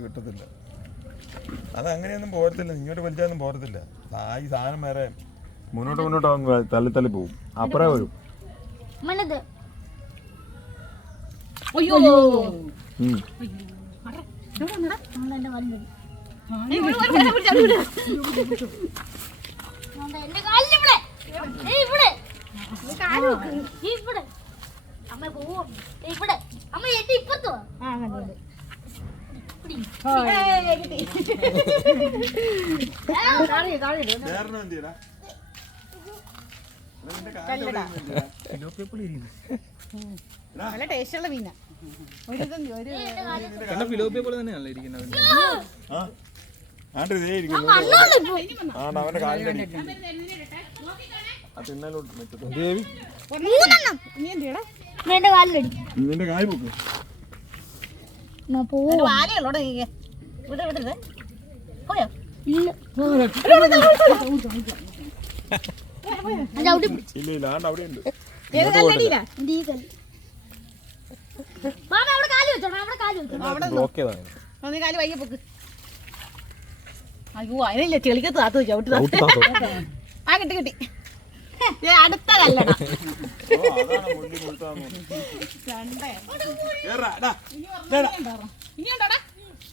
കിട്ടത്തില്ല. അതങ്ങനെയൊന്നും പോരത്തില്ല, ഇങ്ങോട്ട് വലിച്ചാലും പോരത്തില്ല. ഈ സാധനം വേറെ മുന്നോട്ട് തള്ളി പോകും. അപ്പുറേ വരും. നല്ല ടേസ്റ്റുള്ള മീനാ. ഫിലോപ്പിയെ പോലെ തന്നെയാണല്ലോ ഇരിക്കുന്നത്. അവന്റെ കാലിന്റെ നിന്റെ കായ് പോക്ക് ഇല്ല അവിടെ ഉണ്ട്. അയ്യോ അതിനില്ല ചെളിക്കത്ത് താത്തു ചവിട്ടി ആ കിട്ടി കിട്ടി. അടുത്ത കല്ലട ഇനിയുണ്ടോടാ